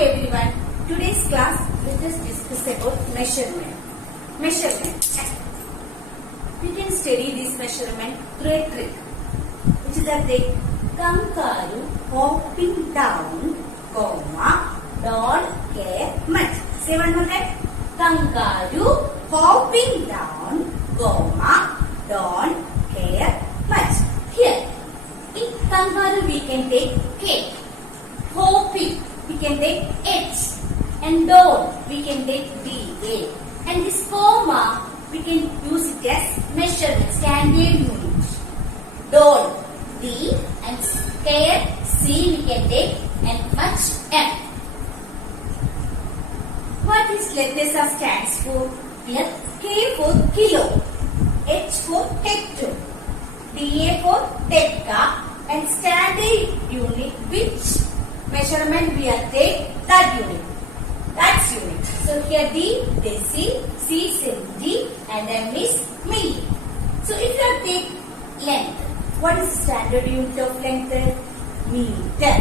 morning everyone. Today's class let us discuss about measurement. We can study this measurement through a trick, which is a trick. Kangaroo hopping down, don't care much. Say one more time. Kangaroo hopping down, don't care much. Here, in kangaroo we can take K. Hopping we can take H, and down we can take D-A, and this comma we can use it as measurement, standard unit. Down D and care C we can take, and much M. What these letters are stands for? Here K for kilo, H for hectare, DA for deca, and standard unit which measurement we are take that unit. That's unit. So here D deci, C centi, and M is milli. So if you are take length, what is the standard unit of length? Meter.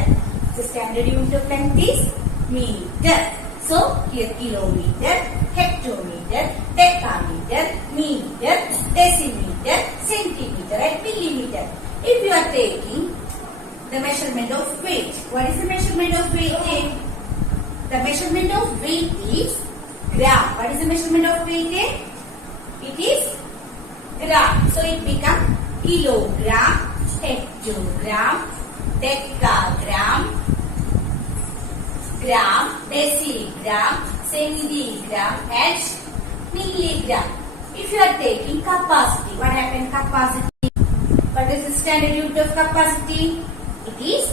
The standard unit of length is meter. So here kilometer, hectometer, decameter, meter, decimeter, centimeter, and millimeter. If you are taking the measurement of weight, what is the measurement of weight? The measurement of weight is gram. What is the measurement of weight? It is gram. So it becomes kilogram, hectogram, decagram, gram, decigram, centigram, and milligram. If you are taking capacity, what happens capacity? What is the standard unit of capacity? It is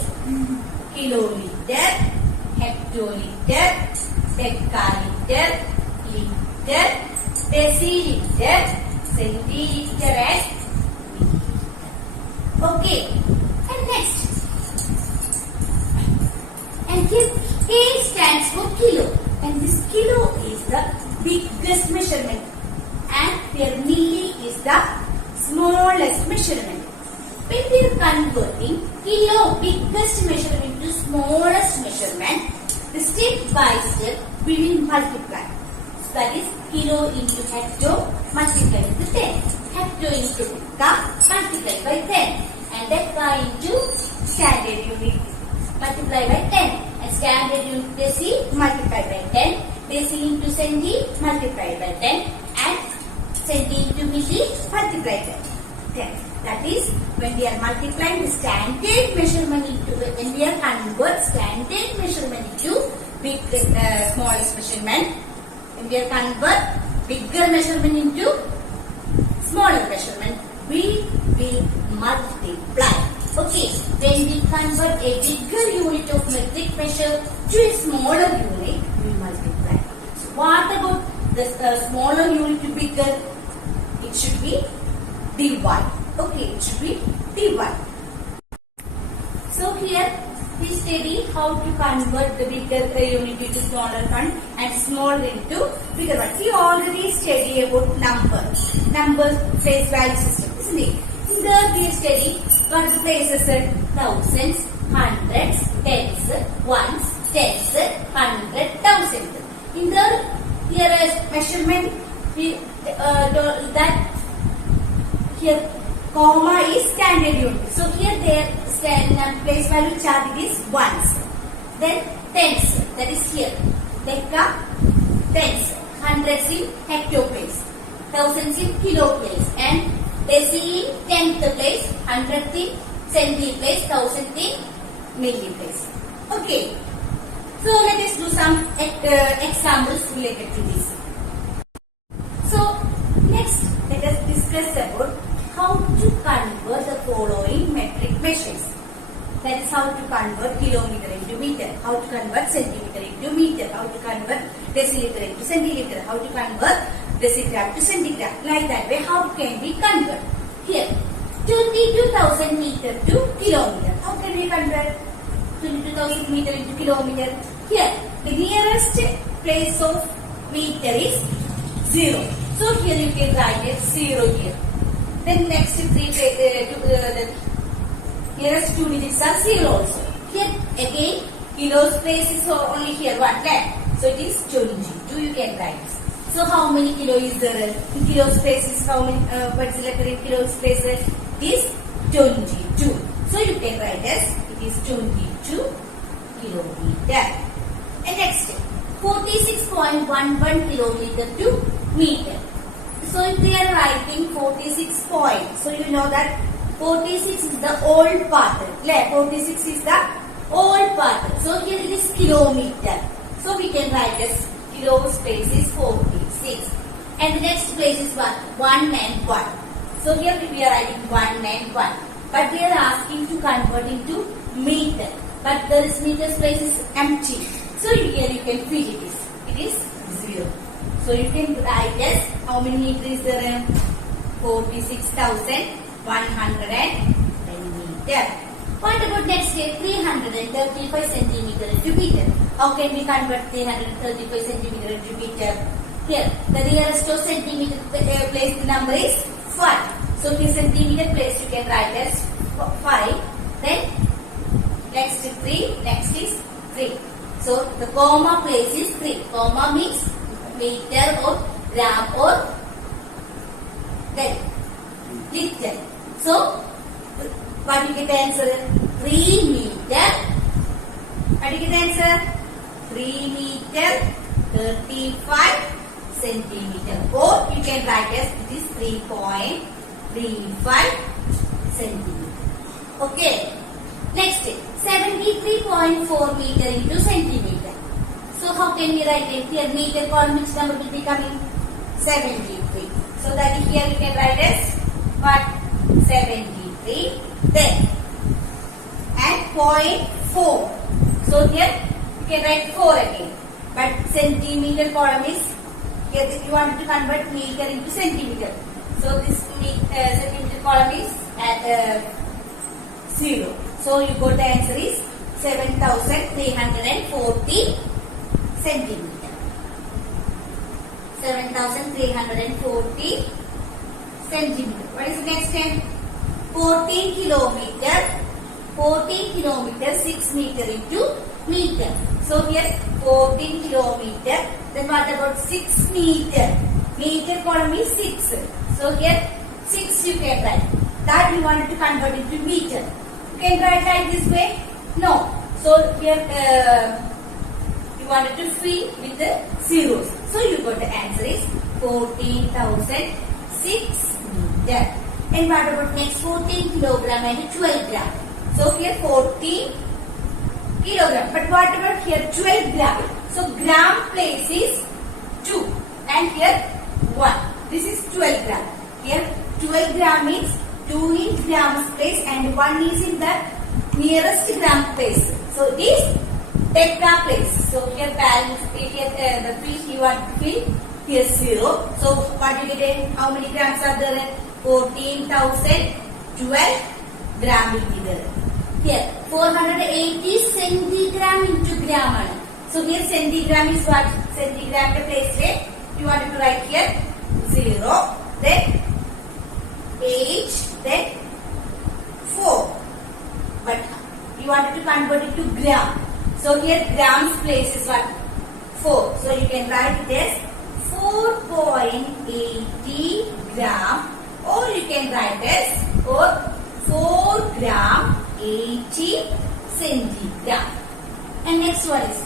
kiloliter, hectoliter, decaliter, liter, deciliter, centiliter, and milliliter. Okay. And next. And here K stands for kilo. And this kilo is the biggest measurement. And here milli is the smallest measurement. When we are converting kilo biggest measurement to smallest measurement, the step by step we will multiply. So that is kilo into hecto multiplied with 10. Hecto into deca multiplied by 10. And deca into standard unit multiplied by 10. And standard unit deci multiplied by 10. Deci into centi multiplied by 10. And centi into milli multiplied by 10. That is, when we are multiplying the standard measurement into, when we are convert standard measurement into big, smallest measurement, when we are convert bigger measurement into smaller measurement, we will multiply. Okay, when we convert a bigger unit of metric measure to a smaller unit, we multiply. So what about the smaller unit to bigger? It should be divide. Okay, it should be divide. So here we study how to convert the bigger unit into smaller one and smaller into bigger one. We already study about numbers place value system, isn't it? In there we study what the places are thousands, hundreds, tens, ones, tens, hundred, thousand. In the here is measurement we that here comma is standard unit. So here their place value chart is ones. Then tens, that is here. Deca, tens, hundreds in hecto place, thousands in kilo place, and deci in tenth place, hundredth in centi place, thousandth in milli place. Okay. So let us do some examples related to this. So next let us discuss about how to convert the following metric measures. That is how to convert kilometer into meter, how to convert centimeter into meter, how to convert deciliter into centiliter, how to convert decigram to centigram. Like that way, how can we convert? Here, 22,000 meter to kilometer. How can we convert 22,000 meter into kilometer? Here, the nearest place of meter is 0. So here you can write it 0 here. Then next the nearest two digits are 0 also. Here again Kilos place is only here. What? So it is 22. You can write. So how many kilo is there? In kilos place is how many? What's the letter in kilos place? It is 22. So you can write as it is 22 kilometer. And next, 46.11 kilometer to meter. So if they are writing 46 point, so you know that 46 is the old part. 46 is the old part. So here it is kilometer. So we can write as kilo space is 46. And the next place is what? 1 and 1. So here we are writing 1 and 1. But we are asking to convert into meter. But there is meter space is empty. So here you can fill it. It is 0. So you can write as how many meter is there? 46,110 meter. What about next day? 335 centimeter into meter. How can we convert 335 centimeter into meter? Here, the nearest to centimeter place the number is 5. So here centimeter place you can write as 5. Then next is 3. Next is 3. So the comma place is 3. Comma means meter or gram or then liter. So what you get the answer? 3 meter. What you get the answer? 3 meter 35 centimeter. Or you can write as it is 3.35 centimeter. Okay. Next, 73.4 meter into centimeter. So how can we write it? Here meter column which number will be coming? 73. So that here you can write as what? 73. Then and 0.4. So here you can write 4 again. But centimeter column is here you want to convert meter into centimeter. So this centimeter column is at 0. So you got the answer is 7,340 centimeter. 7,340 centimeter. What is the next one? 14 kilometer. 14 kilometer 6 meter into meter. So here 14 kilometer. Then what about 6 meter? Meter column is 6. So here 6 you can write. That you wanted to convert into meter. You can write like this way? No. So here you wanted to fill with the zeros. So you got the answer is 14,006 meter. And what about next 14 kilogram and 12 gram? So here 14 kilogram. But what about here 12 gram? So gram place is 2 and here 1. This is 12 gram. Here 12 gram means 2 in grams place and 1 is in the nearest gram place. So it is tetra place. So here balance, here the field you want to fill, here 0. So what you get? How many grams are there? 14,012 gram will be there. Here 480 centigram into gram. So here centigram is what? Centigram the place where you want to write here 0. Then 8, then 4. But you wanted to convert it to gram. So here grams place is what? 4. So you can write it as 4.80 gram or you can write as 4 gram 80 centigram. And next one is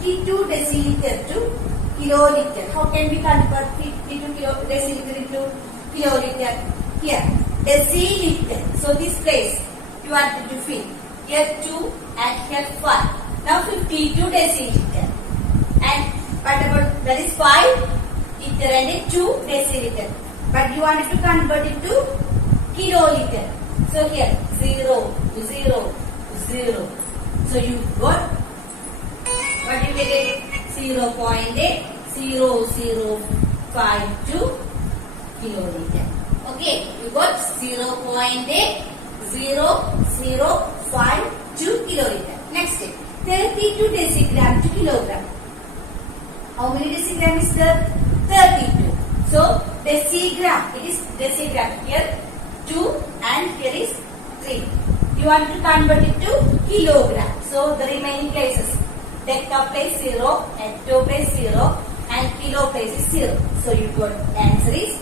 52 deciliter to kiloliter. How can we convert 52 deciliter into kiloliter? Here, deciliter. So this place you want to fill. Here 2 and here 5. Now 52 deciliter. And what about that is 5 liter and 2 deciliter. But you wanted to convert it to kiloliter. So here 0, 0, 0. So you got what you get? 0.8052 kiloliter. Okay, you got 0.8052 kiloliter. Next, 32 decigram to kilogram. How many decigram is there? 32. So decigram, it is decigram. Here 2 and here is 3. You want to convert it to kilogram. So the remaining places, deca place 0, hecto place 0, and kilo place is 0. So you got answer is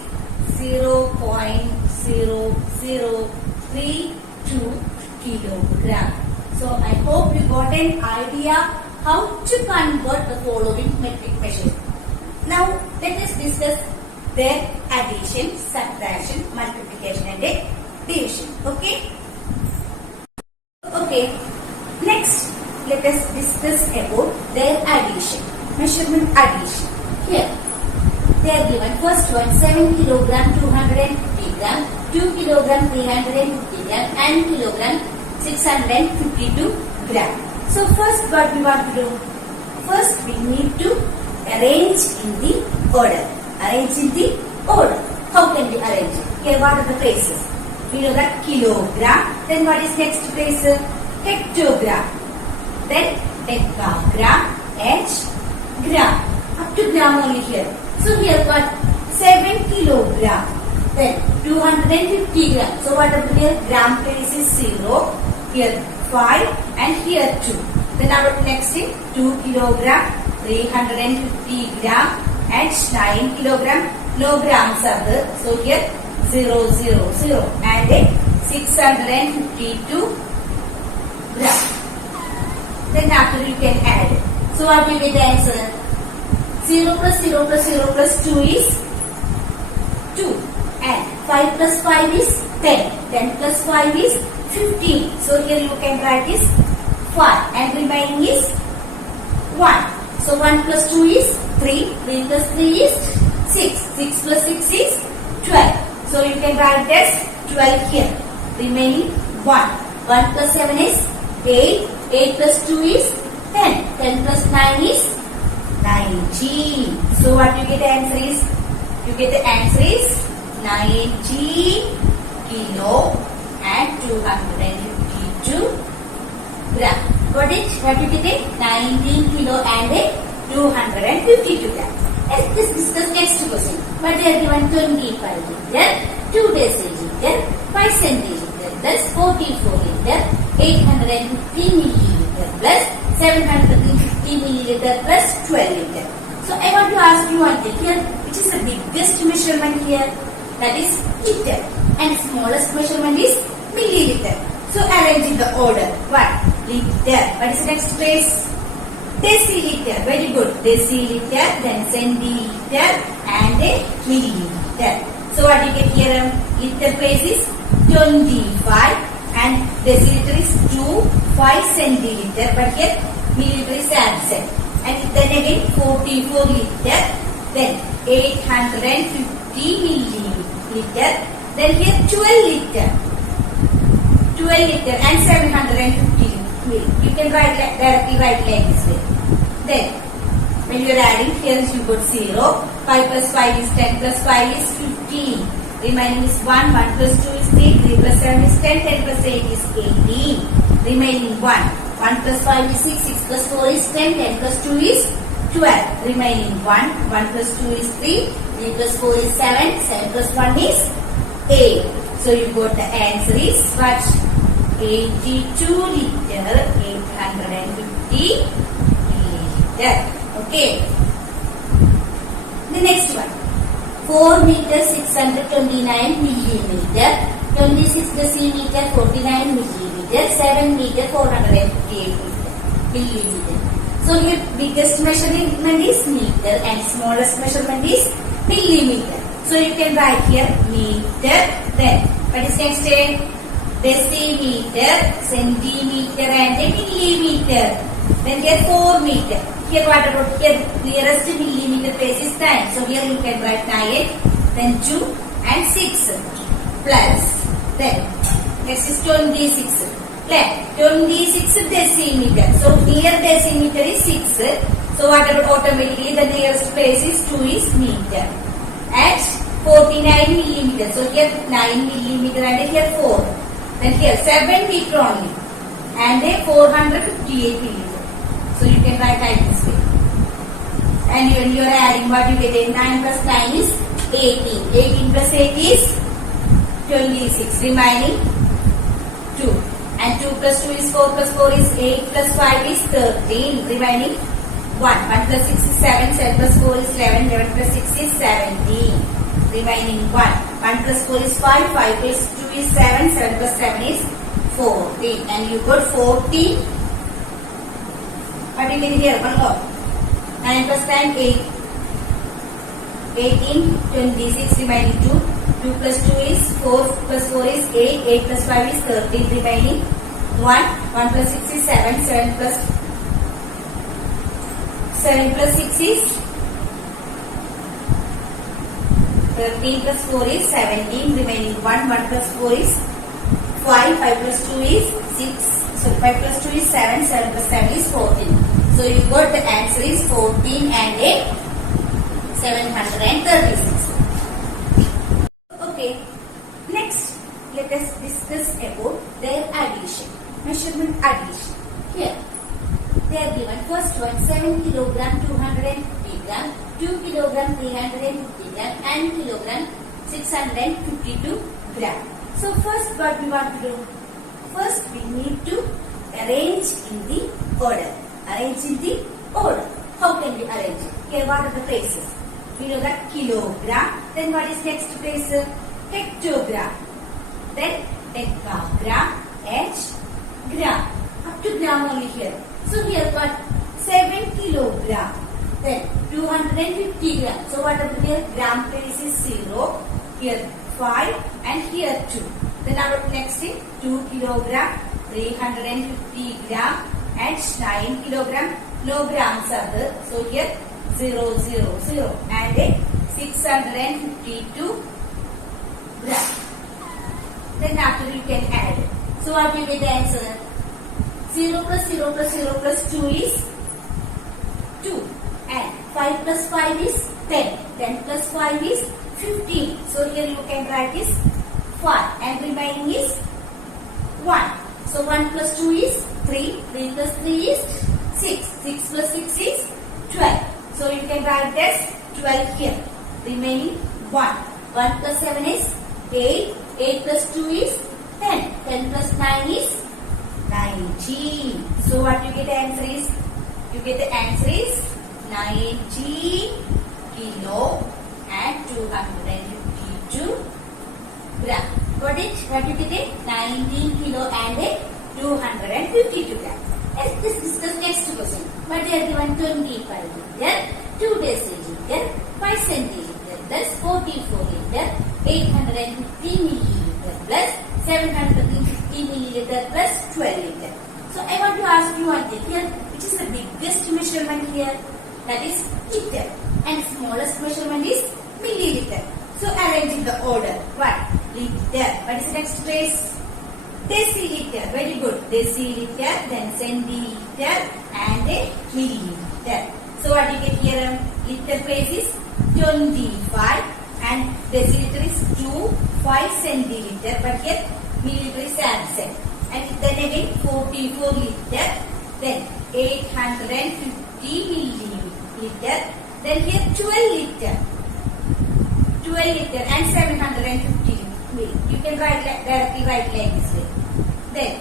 0.0032 kilogram. So I hope you got an idea how to convert the following metric measures. Now let us discuss their addition, subtraction, multiplication and division. Okay? Okay. Next, let us discuss about their addition. Measurement addition. Here, they are given first one 7 kilogram 250 gram, 2 kilogram 350 gram, and kilogram 652 gram. So first, what we want to do? First, we need to arrange in the order. Arrange in the order. How can we arrange it? Here, what are the places? We know that kilogram. Then what is next place? Hectogram. Then decagram and gram. Up to gram only here. So here got 7 kilogram. Then 250 gram. So what are here? Gram place is 0. Here 5 and here 2. Then our next is 2 kilogram, 350 gram and 9 kilogram. No grams are there. So here 0, 0, 0 and 652 gram. Then after you can add. So what will be the answer? 0 plus 0 plus 0 plus 2 is 2. And 5 plus 5 is 10. 10 plus 5 is 15. So here you can write is 5 and remaining is 1. So 1 plus 2 is 3. 3 plus 3 is 6. 6 plus 6 is 12. So you can write as 12 here. Remaining 1. 1 plus 7 is 8. 8 plus 2 is 10. 10 plus 9 is 19. So what you get the answer is? You get the answer is 90 kilo and 252 gram. Got it? What you get it? 19 kilo and 252 gram. Let's discuss next question. But they are given 25 liter, 2 deciliter, 5 centiliter plus 44 liter, 850 milliliter plus 750 milliliter plus 12 liter. So I want to ask you one thing here, which is the biggest measurement here? That is liter, and smallest measurement is milliliter. So arrange in the order. What? Liter. What is the next place? Deciliter. Very good. Deciliter, then centiliter and milliliter. So what you get here? Liter place is 25 and deciliter is 2, 5 centiliter. But here milliliter is absent. And then again 44 liter, then 850 milliliter, then here 12 liter, 12 liter and 750 mil. You can write directly write like this way. Then when you are adding, here you put 0. 5 plus 5 is 10 plus 5 is 15. Remaining is 1. 1 plus 2 is 3. 3 plus 7 is 10. 10 plus 8 is 18. Remaining 1. 1 plus 5 is 6. 6 plus 4 is 10. 10 plus 2 is 12. Remaining 1. 1 plus 2 is 3. 3 plus 4 is 7. 7 plus 1 is 8. So you got the answer is what? 82 liter 850 milliliter. Okay. The next one. 4 meter 629 millimeter. 26 decimeter 49 millimeter. 7 meter 458 millimeter. So your biggest measurement is meter and smallest measurement is millimeter. So you can write here meter. Then what is next? Decimeter, centimeter and millimeter. Then here 4 meter. Here what about here? Nearest millimeter place is 9. So here you can write 9, then 2 and 6 plus. Then next is 26. Then 26 decimeter. So near decimeter is 6. So what about automatically the nearest place is 2 is meter. And 49 millimeter. So here 9 millimeter and here 4. Then here 7 meter only. And 458 millimeter. So you can write like this way. And when you are adding what you get, 9 plus 9 is 18. 18 plus 8 is 26. Remaining 2. And 2 plus 2 is 4 plus 4 is 8 plus 5 is 13. Remaining 1. 1 plus 6 is 7. 7 plus 4 is 11. 11 plus 6 is 17. Remaining 1. 1 plus 4 is 5. 5 plus 2 is 7. 7 plus 7 is 14. And you got 14. What did you get here? One more. 9 plus 10, 8. 18, 26, remaining 2. 2 plus 2 is 4 plus 4 is 8. 8 plus 5 is 13, remaining 1. 1 plus 6 is 7. 7 plus 6 is 13 plus 4 is 17, remaining 1. 1 plus 4 is 5. 5 plus 2 is 6. So 5 plus 2 is 7. 7 plus 7 is 14. So you got the answer is 14 and 8. 736. Okay, next let us discuss about their addition, measurement addition. Here they are given. First one, 7 kilogram, 250 gram, 2 kilogram, 350 gram, and kilogram 652 gram. So first what we want to do? First we need to arrange in the order. Arrange in the order. How can we arrange it? Here what are the places? We know that kilogram. Then what is next place? Hectogram. Then decagram, gram. Up to gram only here. So here got 7 kilogram. Then 250 gram. So what happened here? Gram place is 0. Here 5 and here 2. Then our next is 2 kilogram, 350 gram and 9 kilogram. No grams are there. So here 0, 0, 0 and 652 gram. Then after you can add. So what will be the answer? 0 plus 0 plus 0 plus 2 is 2 and 5 plus 5 is 10. 10 plus 5 is 15. So here you can write is 5 and remaining is 1. So 1 plus 2 is 3. 3 plus 3 is 6. 6 plus 6 is 12. So you can write as 12 here. Remaining 1. 1 plus 7 is 8. 8 plus 2 is 10. 10 plus 9 is 19. So what you get the answer is? You get the answer is 90 kilo and 252 gram. Got it? What you get it? 19 kilo and 252 gram. Let's discuss next question. But they are given 25 liter, 2 deciliter, 5 centiliter plus 44 liter, 850 milliliter plus 750 milliliter plus 12 liter. So I want to ask you one thing here, which is the biggest measurement here? That is liter, and smallest measurement is milliliter. So arrange in the order. What? Liter. What is the next place? Deciliter. Very good. Deciliter, then centiliter and milliliter. So what you get here? Liter place is 25 and deciliter is 2, 5 centiliter. But here milliliter is absent. And then again 44 liter, then 850 milliliter, then here 12 liter. 12 liter and 750 ml. You can write directly write like this way. Then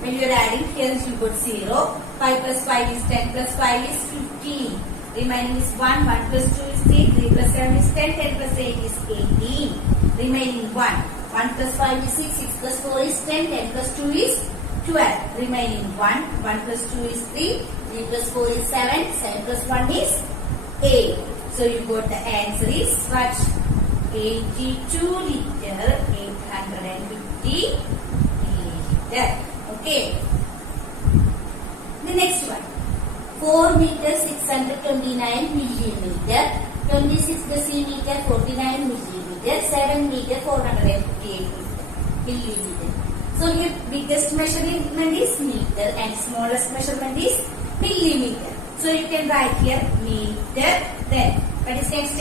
when you are adding, here you put 0. 5 plus 5 is 10 plus 5 is 15. Remaining is 1. 1 plus 2 is 3. 3 plus 7 is 10. 10 plus 8 is 18. Remaining 1. 1 plus 5 is 6. 6 plus 4 is 10. 10 plus 2 is 12. Remaining 1. 1 plus 2 is 3. 3 plus 4 is 7. 7 plus 1 is 8. So you got the answer is what? 82 liter, 850 milliliter. Okay. The next one. 4 meter, 629 millimeter. 26 decimeter, 49 millimeter. 7 meter, 458 millimeter. So here biggest measurement is meter and smallest measurement is millimeter. So you can write here meter. Then what is next?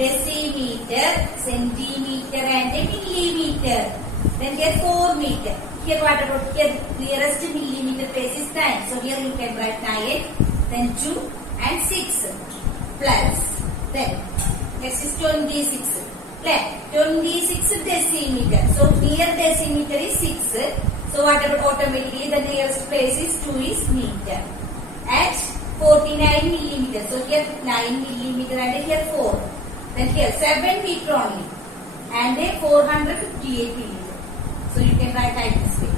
Decimeter, centimeter and millimeter. Then here 4 meter. Here what about here? Nearest millimeter place is 9. So here you can write 9. Then 2 and 6 plus. Then next is 26. Plus 26 decimeter. So here decimeter is 6. So what about automatically the nearest place is 2 is meter. At 49 millimeter. So here 9 millimeter and here 4. Then here 7 meter only. And 458 millimeter. So you can write like this way.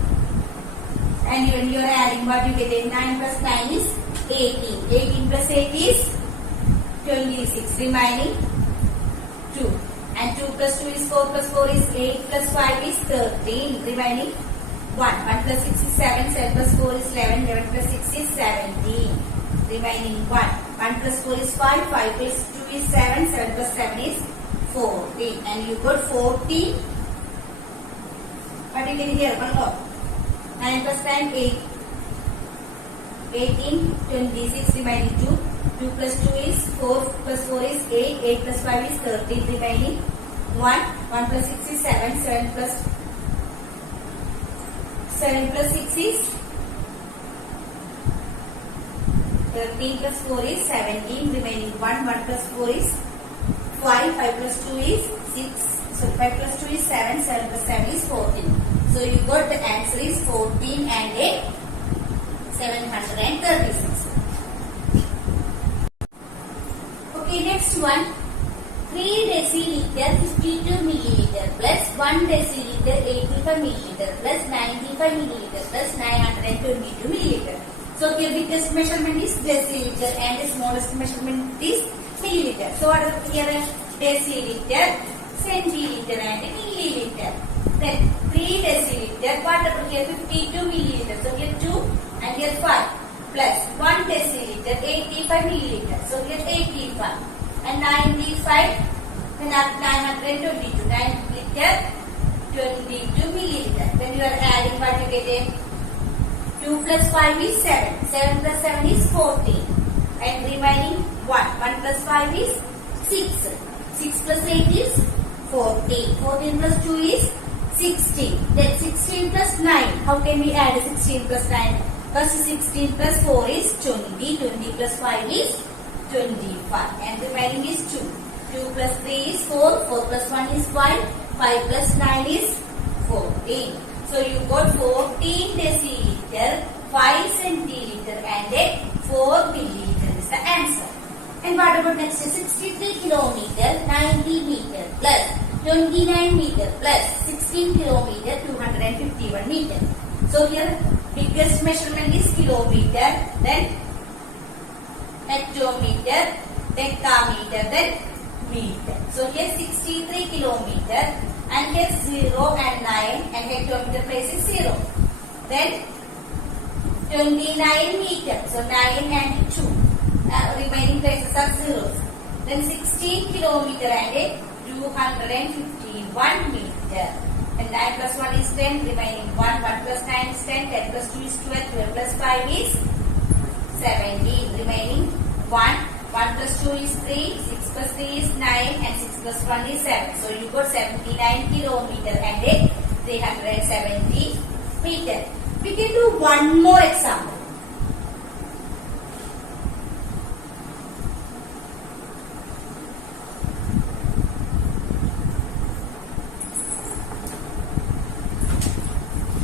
And when you are adding what you get, 9 plus 9 is 18. 18 plus 8 is 26. Remaining 2. And 2 plus 2 is 4 plus 4 is 8 plus 5 is 13. Remaining 1. 1 plus 6 is 7. 7 plus 4 is 11. 11 plus 6 is 17. Remaining 1. 1 plus 4 is 5. 5 plus 2 is 7. 7 plus 7 is 14. And you got 14. What you get here? 1 more. 9 plus 10, 8. 18, 26. Remaining 2. 2 plus 2 is 4. Plus 4 is 8. 8 plus 5 is 13. Remaining 1. 1 plus 6 is 7. 7 plus 6 is 13 plus 4 is 17. Remaining 1. 1 plus 4 is 5. 5 plus 2 is 6. So 5 plus 2 is 7. 7 plus 7 is 14. So you got the answer is 14 and 8. 736. Okay, next one. 3 deciliter 52 milliliter plus 1 deciliter 85 milliliter plus 95 milliliter plus 922 milliliter. So here biggest measurement is deciliter and the smallest measurement is milliliter. So what are here? Deciliter, centiliter and milliliter. Then 3 deciliter, what about here? 52 milliliter. So here 2 and here 5 plus 1 deciliter 85 milliliter. So here 85 and 95 then up 922. 9 liter 22 milliliter. Then you are adding what you get? 2 plus 5 is 7. 7 plus 7 is 14. And remaining 1. 1 plus 5 is 6. 6 plus 8 is 14. 14 plus 2 is 16. Then 16 plus 9. How can we add 16 plus 9? First 16 plus 4 is 20. 20 plus 5 is 25. And remaining is 2. 2 plus 3 is 4. 4 plus 1 is 5. 5 plus 9 is 14. So you got 14 deciliter, 5 centiliter and 4 milliliter is the answer. And what about next? 63 kilometer, 90 meter plus 29 meter plus 16 kilometer, 251 meter. So here biggest measurement is kilometer, then hectometer, decameter, then meter. So here 63 kilometer and here 0 and 9 and hectometer place is 0. Then 29 meter. So 9 and 2. Remaining places are zeros. Then 16 kilometer and 251 meter. And 9 plus 1 is 10. Remaining 1. 1 plus 9 is 10. 10 plus 2 is 12. 12 plus 5 is 17. Remaining 1. 1 plus 2 is 3. 6 plus 3 is 9. And 6 plus 1 is 7. So you got 79 kilometer and 370 meter. We can do one more example.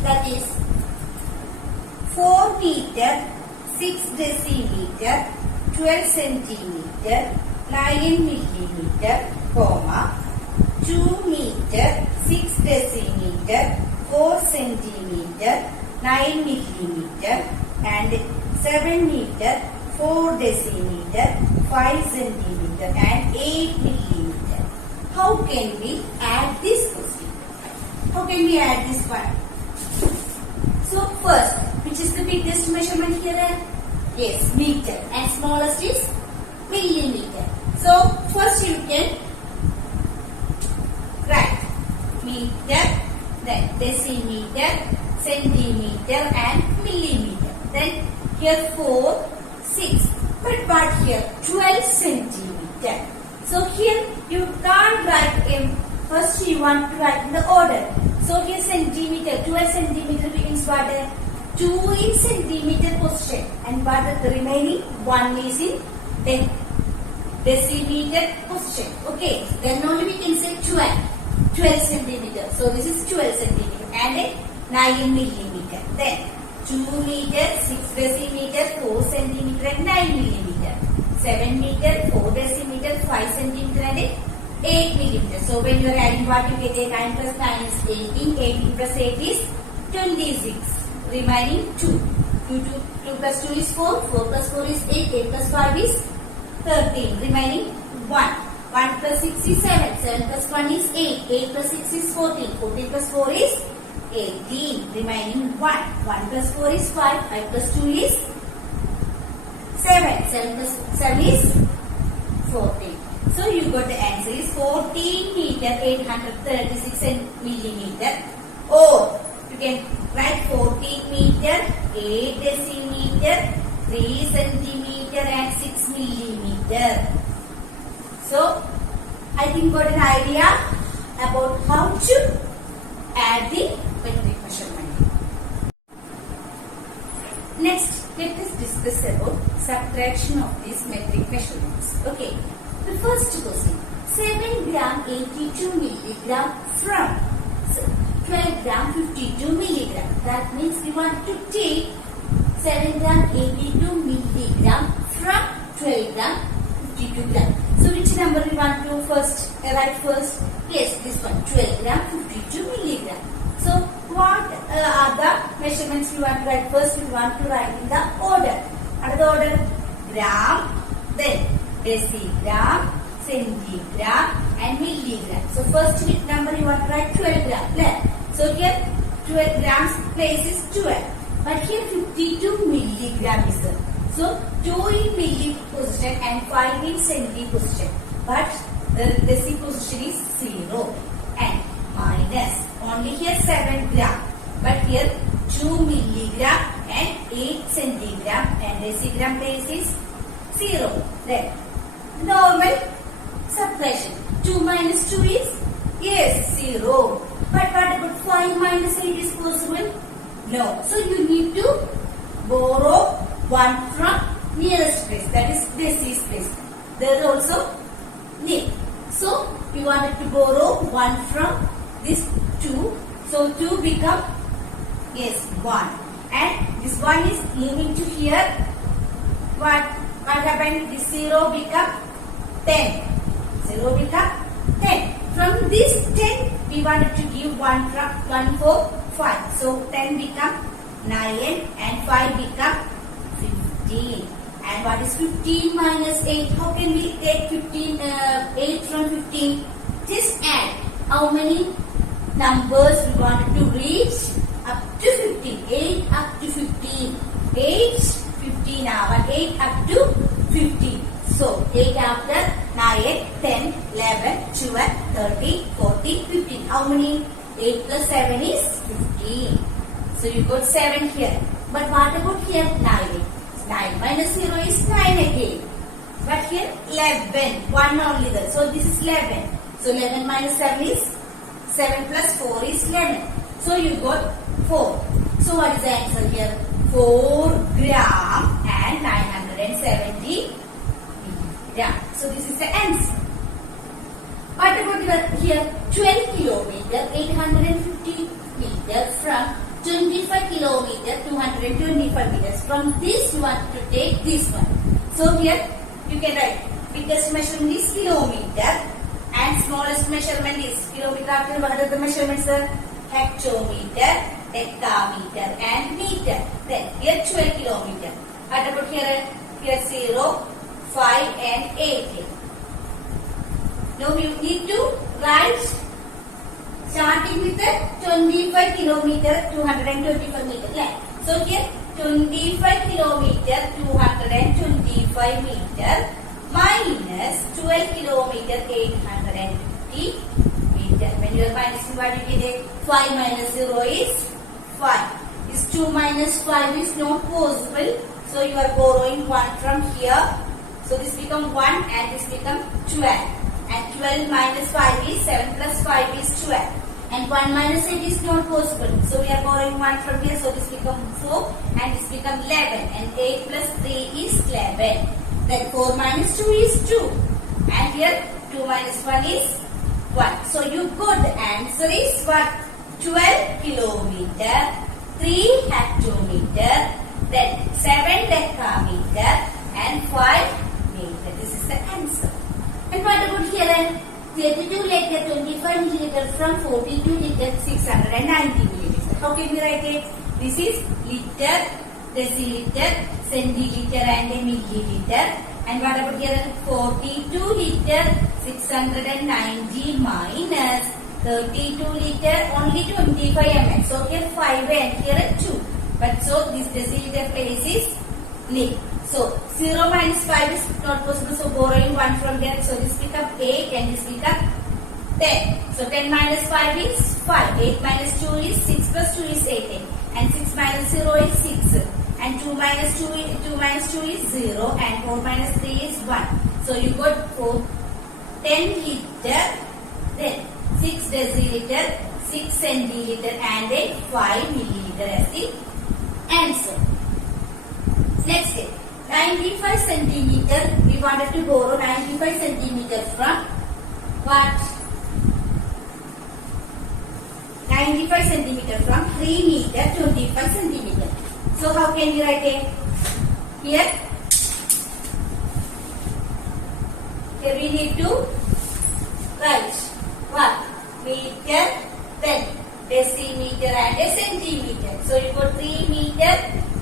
That is 4 meter, 6 decimeter, 12 centimeter, 9 millimeter, comma, 2 meter, 6 decimeter, 4 centimeter, 9 millimeter, and 7 meter, 4 decimeter, 5 centimeter, and 8 millimeter. How can we add this question? How can we add this one? So first, which is the biggest measurement here? Yes, meter, and smallest is millimeter. So first you can write meter, then decimeter, centimeter and millimeter. Then here 4, 6, but what here? 12 centimeter. So here you can't write in. First you want to write in the order. So here centimeter, 12 centimeter means what? 2 in centimeter position, and what the remaining 1 is in decimeter position. Okay, then only we can say 12 centimeter. So this is 12 centimeter and 9 millimeter. Then 2 meter, 6 decimeter, 4 centimeter and 9 millimeter. 7 meter, 4 decimeter, 5 centimeter and 8 millimeter. So when you are adding what you get, 9 plus 9 is 18, 18 plus 8 is 26. Remaining 2. 2 plus 2 is 4, 4 plus 4 is 8, 8 plus 5 is 13. Remaining 1. 1 plus 6 is 7, 7 plus 1 is 8, 8 plus 6 is 14, 14 plus 4 is 18. Remaining 1. 1 plus 4 is 5, 5 plus 2 is 7, 7 plus 7 is 14. So you got the answer is 14 meter 836 millimeter, or you can write 14 meter 8 decimeter 3 centimeter and 6 millimeter. So I think you got an idea about how to add the metric measurement. Next, let us discuss about subtraction of these metric measurements. Okay. The first question, 7 gram 82 milligram from 12 gram 52 milligram. That means we want to take 7 gram 82 milligram from 12 gram 52 gram. So which number we want to first write first? Yes, this one, 12 gram 52 milligram. So what are the measurements we want to write first? We want to write in the order. Under the order, gram, then decigram, centigram and milligram. So first which number you want to write? 12 gram. Right? So here 12 grams place is 12. But here 52 milligram is there. So 2 in milli position and 5 in centi position. But the deci position is 0. And minus only here 7 gram. But here 2 milligram and 8 centigram and decigram place is 0. Then normal subtraction. 2 minus 2 is? Yes, 0. But what about 5 minus 8 is possible? No. So you need to borrow 1 from nearest place. That is deci's place. There is also nil. So we wanted to borrow 1 from this 2. So 2 become, yes, 1. And this 1 is moving to here. What happened? This 0 become 10. 0 become 10. From this 10, we wanted to give 1 for 5. So 10 become 9 and 5 become 15. And what is 15 minus 8? How can we take 8 from 15? Just add. How many numbers we wanted to reach? Up to 15. 8 up to 15. 8, 15 now. 8 up to 15. So, 8 after 9, 10, 11, 12, 13, 14, 15. How many? 8 plus 7 is 15. So, you got 7 here. But what about here? 9. 9 minus 0 is 9 again. But here 11. 1 only there. So, this is 11. So, 11 minus 7 is 7 plus 4 is 11. So, you got 4. So, what is the answer here? 4 gram and 970. Yeah, so this is the answer. What about here? 12 kilometer, 850 meter from 25 kilometer, 225 meters. From this you want to take this one. So here you can write biggest measurement is kilometer and smallest measurement is kilometer. After what are the measurements? Hectometer, decameter and meter. Then here 12 kilometer. What about here? Here 0. 5 and 8. Now you need to write starting with the 25 kilometer 225 meter. Yeah. So here 25 kilometer 225 meter minus 12 kilometer 850 meter. When you are minusing, what you get? 5 minus 0 is 5. This 2 minus 5 is not possible. So you are borrowing 1 from here. So this become 1 and this become 12. And 12 minus 5 is 7 plus 5 is 12. And 1 minus 8 is not possible. So we are borrowing 1 from here. So this become 4 and this become 11. And 8 plus 3 is 11. Then 4 minus 2 is 2. And here 2 minus 1 is 1. So you got the answer is what? 12 kilometer 3 hectometer, then 7 decameter and 5 meter. This is the answer. And what about here then? 32 liter 25 milliliter from 42 liter 690 milliliter. How can we write it? This is liter, deciliter, centiliter and a milliliter. And what about here? 42 liter 690 minus 32 liter only 25 ml. So here 5 and here 2. But so this deciliter place is lip. So 0 minus 5 is not possible. So borrowing 1 from there. So this become 8 and this become 10. So 10 minus 5 is 5. 8 minus 2 is 6 plus 2 is 18. And 6 minus 0 is 6. And 2 minus 2 is 0. And 4 minus 3 is 1. So you got 10 liter, then 6 deciliter, 6 centiliter and then 5 milliliter as the answer. Next step. 95 centimeter. We wanted to borrow 95 centimeter from what? 95 centimeter from 3 meter 25 centimeter. So how can we write it? Here we need to write what? Meter, then decimeter and a centimeter. So you got 3 meter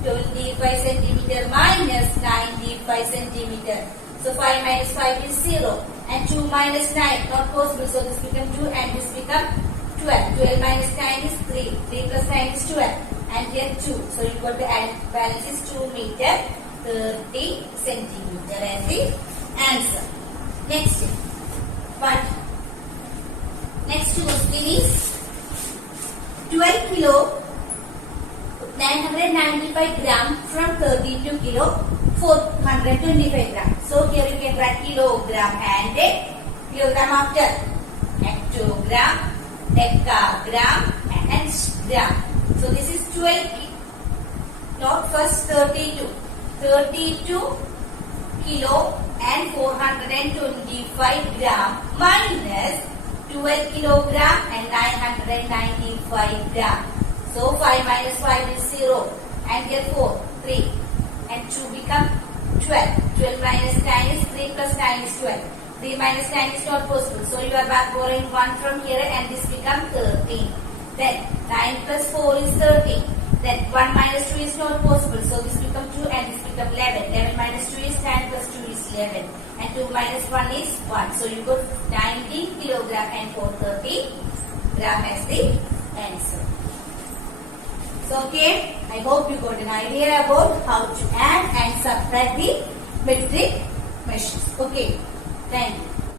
25 centimeter minus 95 centimeter. So 5 minus 5 is 0. And 2 minus 9 not possible. So this become 2 and this become 12. 12 minus 9 is 3. 3 plus 9 is 12. And here 2. So you got the balance is 2 meter 30 centimeter as the answer. Next but next question is 12 kilo 995 gram from 32 kilo 425 gram. So here you can write kilogram and a kilogram after hectogram, decagram and gram. So this is 12. Not first 32. 32 kilo and 425 gram minus 12 kilogram and 995 gram. So 5 minus 5 is 0 and here 4, 3 and 2 become 12. 12 minus 9 is 3 plus 9 is 12. 3 minus 9 is not possible. So you are back borrowing 1 from here and this become 13. Then 9 plus 4 is 13. Then 1 minus 2 is not possible. So this become 2 and this become 11. 11 minus 2 is 10 plus 2 is 11. And 2 minus 1 is 1. So you got 19 kilogram and 430 gram as the answer. So okay, I hope you got an idea about how to add and subtract the metric machines. Okay, thank you.